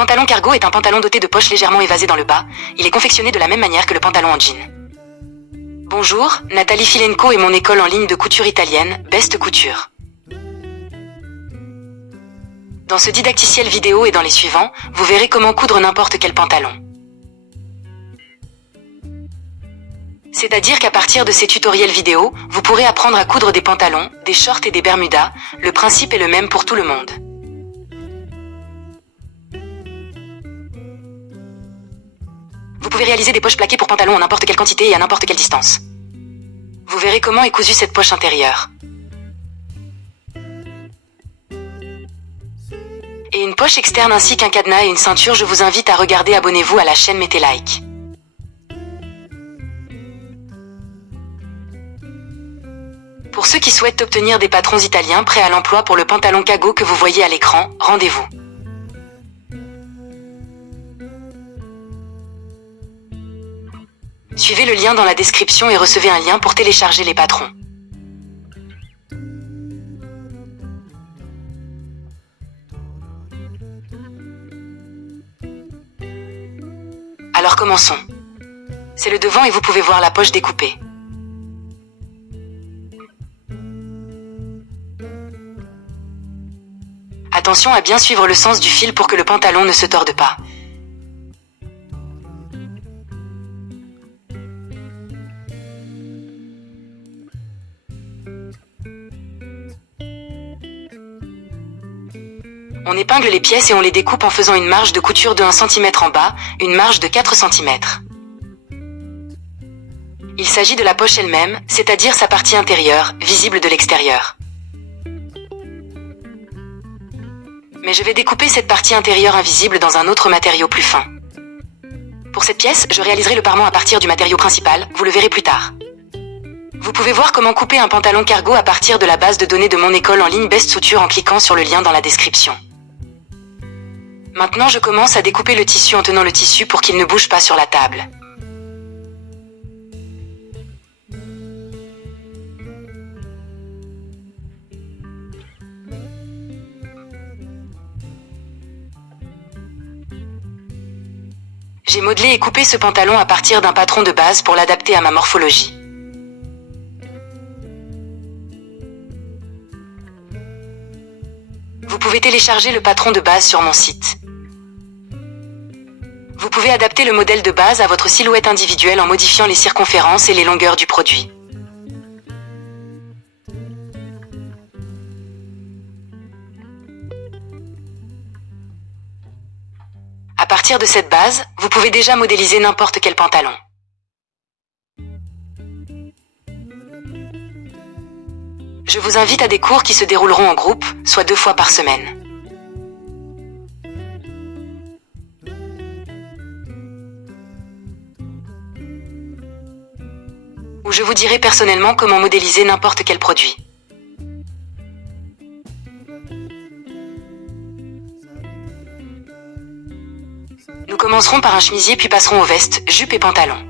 pantalon cargo est un pantalon doté de poches légèrement évasées dans le bas. Il est confectionné de la même manière que le pantalon en jean. Bonjour, Nathalie Filenko et mon école en ligne de couture italienne, Best Couture. Dans ce didacticiel vidéo et dans les suivants, vous verrez comment coudre n'importe quel pantalon. C'est-à-dire qu'à partir de ces tutoriels vidéo, vous pourrez apprendre à coudre des pantalons, des shorts et des bermudas. Le principe est le même pour tout le monde. Vous pouvez réaliser des poches plaquées pour pantalons en n'importe quelle quantité et à n'importe quelle distance. Vous verrez comment est cousue cette poche intérieure. Et une poche externe ainsi qu'un cadenas et une ceinture, je vous invite à regarder, abonnez-vous à la chaîne, mettez like. Pour ceux qui souhaitent obtenir des patrons italiens prêts à l'emploi pour le pantalon cargo que vous voyez à l'écran, rendez-vous. Suivez le lien dans la description et recevez un lien pour télécharger les patrons. Alors commençons. C'est le devant et vous pouvez voir la poche découpée. Attention à bien suivre le sens du fil pour que le pantalon ne se torde pas. On épingle les pièces et on les découpe en faisant une marge de couture de 1 cm en bas, une marge de 4 cm. Il s'agit de la poche elle-même, c'est-à-dire sa partie intérieure, visible de l'extérieur. Mais je vais découper cette partie intérieure invisible dans un autre matériau plus fin. Pour cette pièce, je réaliserai le parement à partir du matériau principal, vous le verrez plus tard. Vous pouvez voir comment couper un pantalon cargo à partir de la base de données de mon école en ligne Best Couture en cliquant sur le lien dans la description. Maintenant, je commence à découper le tissu en tenant le tissu pour qu'il ne bouge pas sur la table. J'ai modelé et coupé ce pantalon à partir d'un patron de base pour l'adapter à ma morphologie. Vous pouvez télécharger le patron de base sur mon site. Vous pouvez adapter le modèle de base à votre silhouette individuelle en modifiant les circonférences et les longueurs du produit. À partir de cette base, vous pouvez déjà modéliser n'importe quel pantalon. Je vous invite à des cours qui se dérouleront en groupe, soit 2 fois par semaine. Où je vous dirai personnellement comment modéliser n'importe quel produit. Nous commencerons par un chemisier puis passerons aux vestes, jupes et pantalons.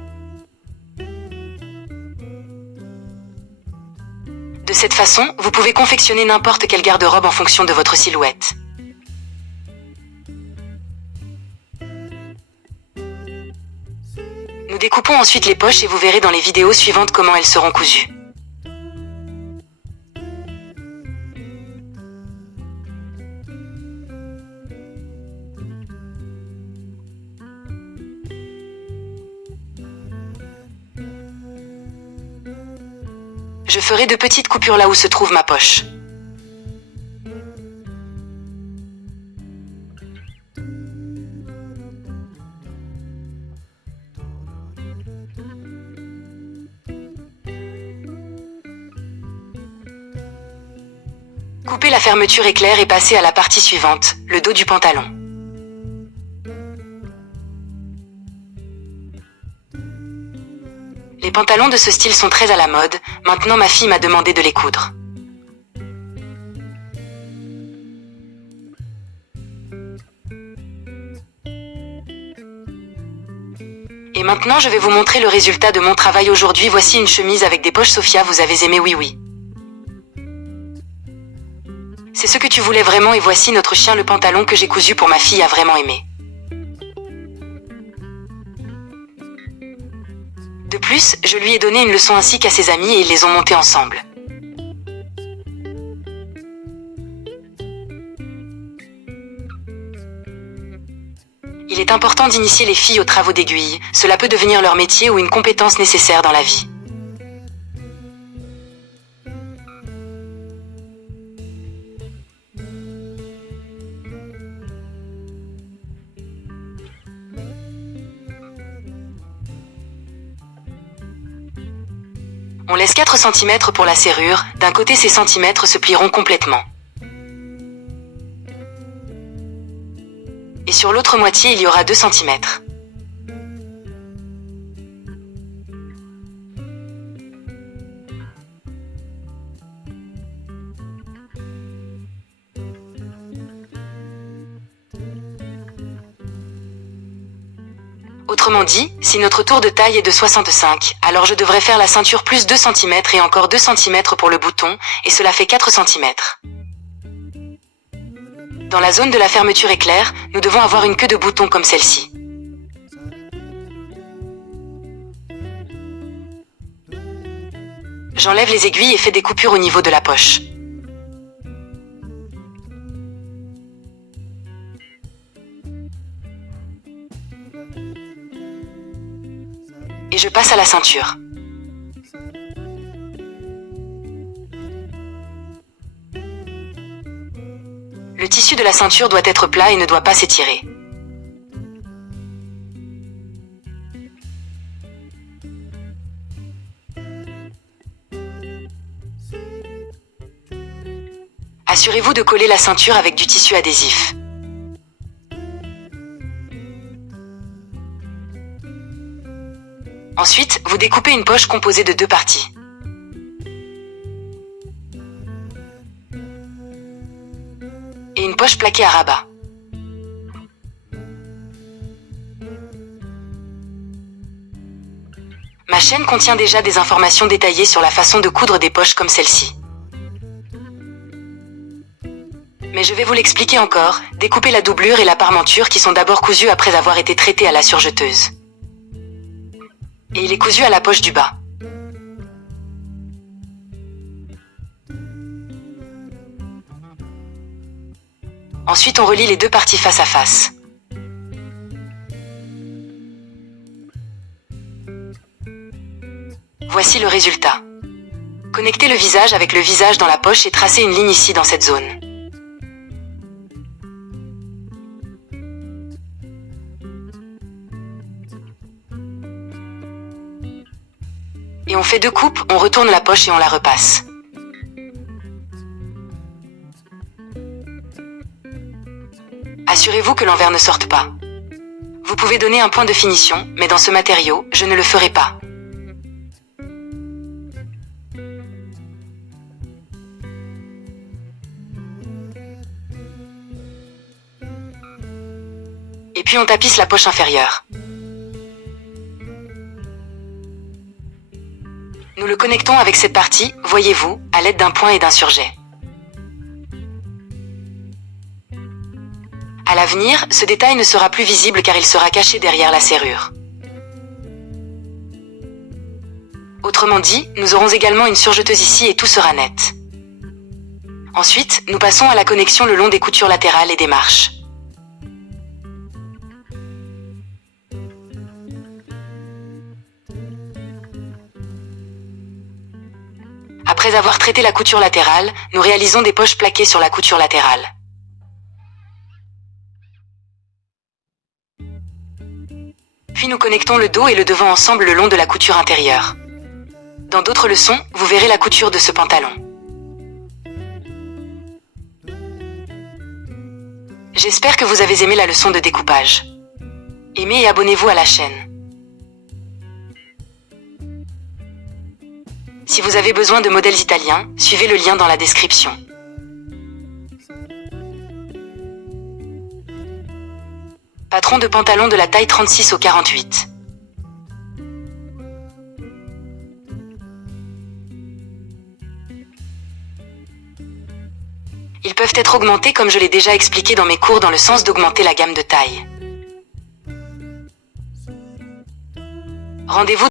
De cette façon, vous pouvez confectionner n'importe quel garde-robe en fonction de votre silhouette. Nous découpons ensuite les poches et vous verrez dans les vidéos suivantes comment elles seront cousues. Je ferai de petites coupures là où se trouve ma poche. Coupez la fermeture éclair et passez à la partie suivante, le dos du pantalon. Les pantalons de ce style sont très à la mode, maintenant ma fille m'a demandé de les coudre. Et maintenant je vais vous montrer le résultat de mon travail aujourd'hui. Voici une chemise avec des poches Sophia, vous avez aimé, oui oui. C'est ce que tu voulais vraiment et voici notre chien, le pantalon que j'ai cousu pour ma fille a vraiment aimé. De plus, je lui ai donné une leçon ainsi qu'à ses amis et ils les ont montés ensemble. Il est important d'initier les filles aux travaux d'aiguille, cela peut devenir leur métier ou une compétence nécessaire dans la vie. On laisse 4 cm pour la serrure, d'un côté ces centimètres se plieront complètement. Et sur l'autre moitié il y aura 2 cm. Autrement dit, si notre tour de taille est de 65, alors je devrais faire la ceinture plus 2 cm et encore 2 cm pour le bouton, et cela fait 4 cm. Dans la zone de la fermeture éclair, nous devons avoir une queue de bouton comme celle-ci. J'enlève les aiguilles et fais des coupures au niveau de la poche. Et je passe à la ceinture. Le tissu de la ceinture doit être plat et ne doit pas s'étirer. Assurez-vous de coller la ceinture avec du tissu adhésif. Ensuite, vous découpez une poche composée de 2 parties. Et une poche plaquée à rabat. Ma chaîne contient déjà des informations détaillées sur la façon de coudre des poches comme celle-ci. Mais je vais vous l'expliquer encore, découpez la doublure et la parmenture qui sont d'abord cousues après avoir été traitées à la surjeteuse. Et il est cousu à la poche du bas. Ensuite, on relie les 2 parties face à face. Voici le résultat. Connectez le visage avec le visage dans la poche et tracez une ligne ici dans cette zone. Et on fait 2 coupes, on retourne la poche et on la repasse. Assurez-vous que l'envers ne sorte pas. Vous pouvez donner un point de finition, mais dans ce matériau, je ne le ferai pas. Et puis on tapisse la poche inférieure. Nous le connectons avec cette partie, voyez-vous, à l'aide d'un point et d'un surjet. À l'avenir, ce détail ne sera plus visible car il sera caché derrière la serrure. Autrement dit, nous aurons également une surjeteuse ici et tout sera net. Ensuite, nous passons à la connexion le long des coutures latérales et des marches. Après avoir traité la couture latérale, nous réalisons des poches plaquées sur la couture latérale. Puis nous connectons le dos et le devant ensemble le long de la couture intérieure. Dans d'autres leçons, vous verrez la couture de ce pantalon. J'espère que vous avez aimé la leçon de découpage. Aimez et abonnez-vous à la chaîne. Si vous avez besoin de modèles italiens, suivez le lien dans la description. Patron de pantalon de la taille 36 au 48. Ils peuvent être augmentés comme je l'ai déjà expliqué dans mes cours dans le sens d'augmenter la gamme de taille. Rendez-vous